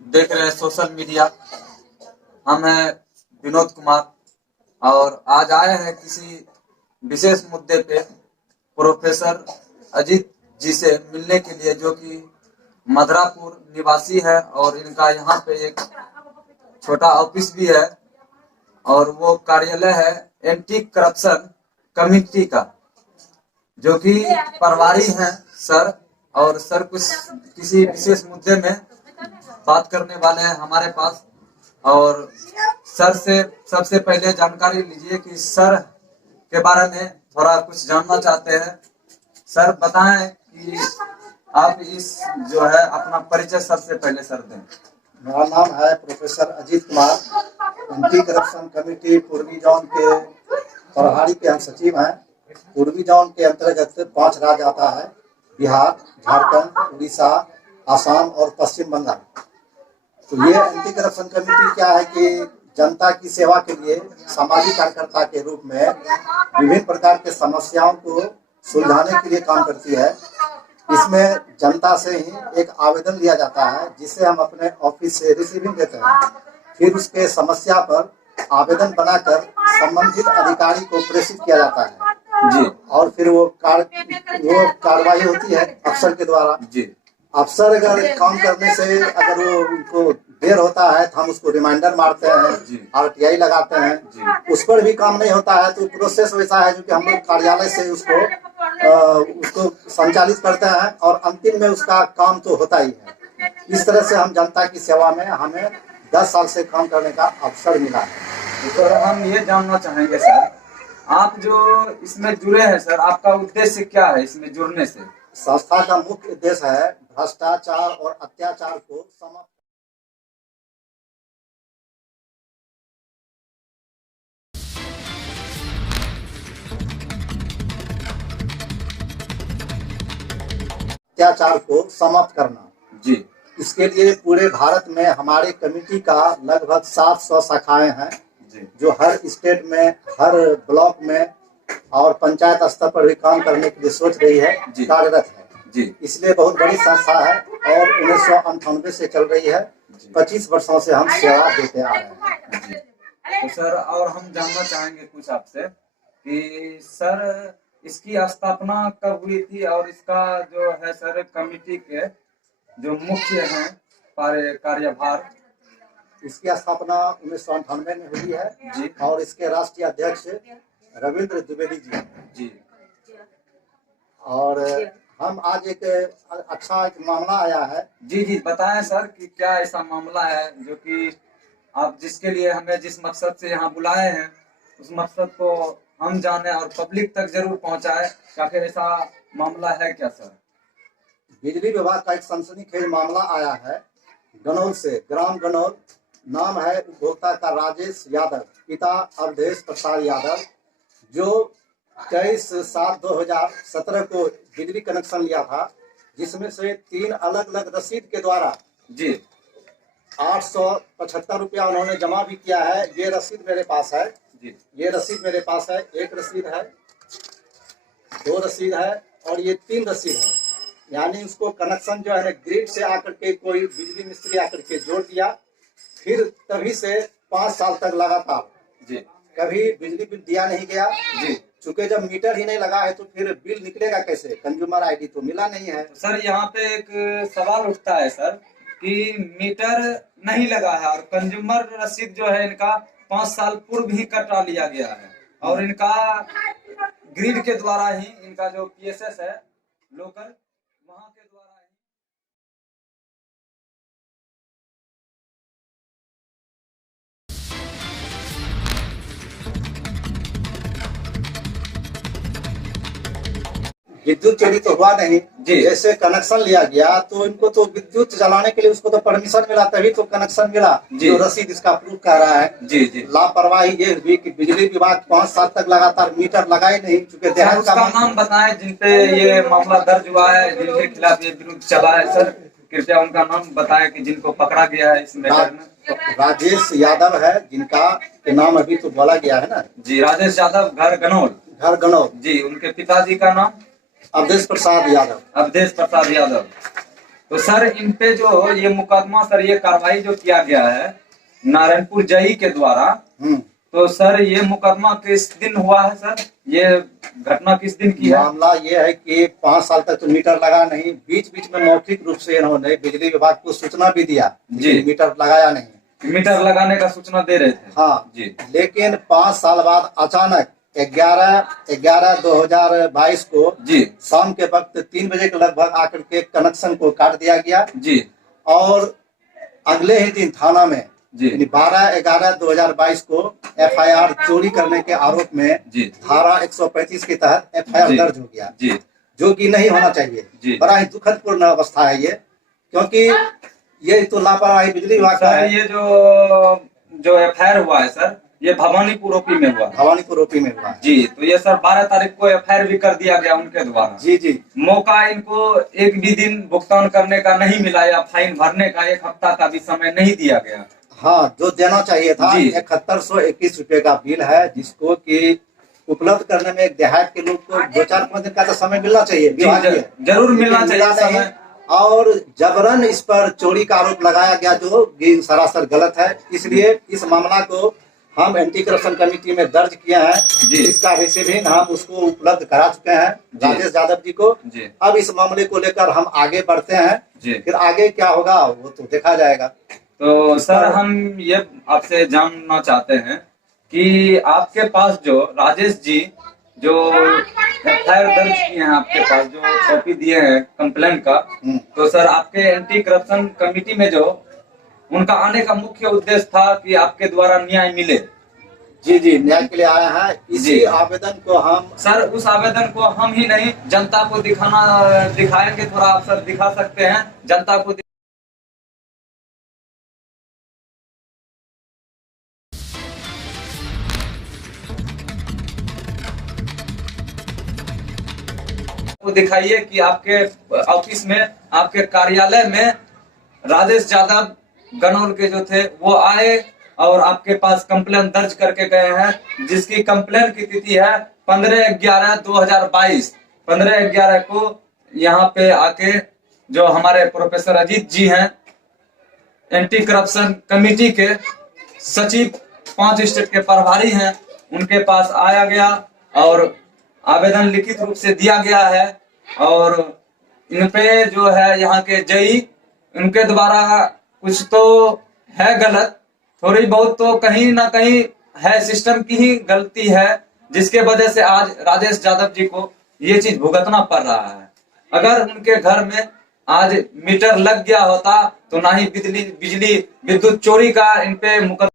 देख रहे हैं सोशल मीडिया। हम हैं विनोद कुमार और आज आए हैं किसी विशेष मुद्दे पे प्रोफेसर अजीत जी से मिलने के लिए, जो कि मधुरापुर निवासी है और इनका यहाँ पे एक छोटा ऑफिस भी है और वो कार्यालय है एंटी करप्शन कमेटी का, जो कि प्रभारी हैं सर। और सर कुछ किसी विशेष मुद्दे में बात करने वाले हैं हमारे पास। और सर से सबसे पहले जानकारी लीजिए कि सर के बारे में थोड़ा कुछ जानना चाहते हैं। सर बताएं कि आप इस जो है अपना परिचय सबसे पहले सर दें। मेरा नाम है professor Ajit Kumar. Anti corruption committee पूर्वी जोन के प्रभारी के हम सचिव हैं। पूर्वी जोन के अंतर्गत 5 राज्य आता है: बिहार, झारखंड, उड़ीसा, आसाम और पश्चिम बंगाल। तो ये एंटी करप्शन कमेटी क्या है कि जनता की सेवा के लिए सामाजिक कार्यकर्ता के रूप में विभिन्न प्रकार के समस्याओं को सुलझाने के लिए काम करती है। इसमें जनता से ही एक आवेदन लिया जाता है, जिसे हम अपने ऑफिस से रिसीविंग देते हैं। फिर उसके समस्या पर आवेदन बनाकर संबंधित अधिकारी को प्रेषित किया जाता है जी। और फिर वो कार्रवाई होती है अफसर के द्वारा जी। अफसर अगर काम करने से अगर वो उनको देर होता है तो हम उसको रिमाइंडर मारते हैं, RTI लगाते हैं। उस पर भी काम नहीं होता है तो प्रोसेस वैसा है जो कि हम लोग कार्यालय से उसको संचालित करते हैं और अंतिम में उसका काम तो होता ही है। इस तरह से हम जनता की सेवा में हमें 10 साल से काम करने का अवसर मिला है। तो हम ये जानना चाहेंगे सर, आप जो इसमें जुड़े हैं सर, आपका उद्देश्य क्या है इसमें जुड़ने से? संस्था का मुख्य उद्देश्य है भ्रष्टाचार और अत्याचार को समाप्त। अत्याचार को समाप्त करना जी। इसके लिए पूरे भारत में हमारे कमेटी का लगभग 700 शाखाएं हैं जी। जो हर स्टेट में, हर ब्लॉक में और पंचायत स्तर पर भी काम करने के लिए सोच रही है, कार्यरत है जी। इसलिए बहुत बड़ी संस्था है और 1998 से चल रही है। 25 वर्षों से हम सेवा देते आ रहे हैं। तो सर और हम जानना चाहेंगे कुछ आपसे कि सर इसकी स्थापना कब हुई थी और इसका जो है सर कमेटी के जो मुख्य हैं कार्यभार? इसकी स्थापना 1998 में हुई है जी। और इसके राष्ट्रीय अध्यक्ष रविंद्र द्विवेदी जी। और हम आज एक मामला आया है। जी बताएं सर कि क्या ऐसा मामला है जो कि आप जिसके लिए हमें जिस मकसद से यहाँ बुलाए हैं उस मकसद को हम जाने और पब्लिक तक जरूर पहुँचाए। काफी ऐसा मामला है क्या सर? बिजली विभाग का एक सनसनीखेज मामला आया है गनौल से, ग्राम गनौल। नाम है उपभोक्ता का राजेश यादव, पिता अवधेश प्रसाद यादव, जो 23/7/2017 को बिजली कनेक्शन लिया था, जिसमें से 3 अलग अलग रसीद के द्वारा जी 875 रुपया उन्होंने जमा भी किया है। ये रसीद मेरे पास है जी। ये रसीद मेरे पास है। 1 रसीद है, 2 रसीद है और ये 3 रसीद है। यानी उसको कनेक्शन जो है ना ग्रिड से आकर के कोई बिजली मिस्त्री आकर के जोड़ दिया, फिर तभी से 5 साल तक लगातार जी कभी बिजली बिल दिया नहीं गया जी। चूंकि जब मीटर ही नहीं लगा है तो फिर बिल निकलेगा कैसे? कंज्यूमर आईडी तो मिला नहीं है। सर यहाँ पे एक सवाल उठता है सर कि मीटर नहीं लगा है और कंज्यूमर रसीद जो है इनका 5 साल पूर्व ही कटा लिया गया है और इनका ग्रिड के द्वारा ही इनका जो PSS है लोकल वहां के द्वारा ही। विद्युत चोरी तो हुआ नहीं जी। जैसे कनेक्शन लिया गया तो इनको तो विद्युत जलाने के लिए उसको तो परमिशन मिला, तभी तो कनेक्शन मिला। जो रसीद इसका प्रूफ कर रहा है जी। लापरवाही ये हुई कि बिजली विभाग 5 साल तक लगातार मीटर लगाए नहीं, चूँकि देहात का नाम बताएं जिनपे ये मामला दर्ज हुआ है, जिनके खिलाफ ये विरोध चला है सर, कृपया उनका नाम बताएं कि जिनको पकड़ा गया है इस मैटर में। राजेश यादव है जिनका नाम अभी तो बोला गया है ना जी। राजेश यादव, घर गनौल जी। उनके पिताजी का नाम अवधेश प्रसाद यादव। अवधेश प्रसाद यादव। तो सर इन पे जो ये मुकदमा सर ये कार्रवाई जो किया गया है नारायणपुर जई के द्वारा, तो सर ये मुकदमा किस दिन हुआ है सर? ये घटना किस दिन की है? मामला ये है कि 5 साल तक तो मीटर लगा नहीं, बीच बीच में मौखिक रूप से इन्होंने बिजली विभाग को सूचना भी दिया जी। मीटर लगाया नहीं, मीटर लगाने का सूचना दे रहे थे। हाँ जी। लेकिन 5 साल बाद अचानक 11/11/2022 को जी शाम के वक्त 3 बजे के लगभग आकर के कनेक्शन को काट दिया गया जी। और अगले ही दिन थाना में जी 12/11/2022 को FIR चोरी करने के आरोप में जी धारा 135 के तहत FIR जी। दर्ज हो गया, जी जो कि नहीं होना चाहिए। जी। बड़ा ही दुखदपूर्ण अवस्था है ये, क्योंकि ये तो लापरवाही बिजली विभाग का सर है। ये जो FIR हुआ है सर ये भवानीपुर ओपी में हुआ है। भवानीपुर ओपी में हुआ है। जी, तो ये सर 12 तारीख को FIR भी कर दिया गया उनके द्वारा। जी जी। मौका इनको एक भी दिन भुगतान करने का नहीं मिला या फाइन भरने का 1 हफ्ता का भी समय नहीं दिया गया। हाँ, जो देना चाहिए था जी। 7121 रुपए का बिल है, जिसको कि उपलब्ध करने में एक देहात के लोग को 2-4-5 दिन का तो समय मिलना चाहिए विभाग के। जरूर मिलना लेकिन चाहिए मिला नहीं। समय। और जबरन इस पर चोरी का आरोप लगाया गया, जो कि सरासर गलत है। इसलिए इस मामला को हम एंटी करप्शन कमेटी में दर्ज किए हैं। जी। इसका रिसीविंग हम उसको उपलब्ध करा चुके हैं जी। राजेश यादव जी को। जी अब इस मामले को लेकर हम आगे बढ़ते हैं, जी। फिर आगे क्या होगा वो तो देखा जाएगा। तो सर हम ये आपसे जानना चाहते हैं कि आपके पास जो राजेश जी जो FIR दर्ज किए हैं आपके पास, जो कॉपी दिए हैं कंप्लेन का, तो सर आपके एंटी करप्शन कमेटी में जो उनका आने का मुख्य उद्देश्य था कि आपके द्वारा न्याय मिले। जी जी, न्याय के लिए आए हैं। जी। इसी आवेदन को हम सर उस आवेदन को हम ही नहीं जनता को दिखाएंगे, थोड़ा आप सर दिखा सकते हैं जनता को। दिखाइए कि आपके ऑफिस में, आपके कार्यालय में राजेश यादव गनौर के जो थे वो आए और आपके पास कंप्लेन दर्ज करके गए हैं, जिसकी कंप्लेन की तिथि है 15/11/2022। 15/11 को यहाँ पे आके जो हमारे प्रोफेसर अजीत जी हैं, एंटी करप्शन कमेटी के सचिव, 5 स्टेट के प्रभारी हैं, उनके पास आया गया और आवेदन लिखित रूप से दिया गया है। और इन पे जो है यहाँ के जई, उनके द्वारा कुछ तो है गलत, थोड़ी बहुत तो कहीं ना कहीं है, सिस्टम की ही गलती है, जिसके वजह से आज राजेश यादव जी को ये चीज भुगतना पड़ रहा है। अगर उनके घर में आज मीटर लग गया होता तो ना ही बिजली विद्युत चोरी का इन पे मुकदमा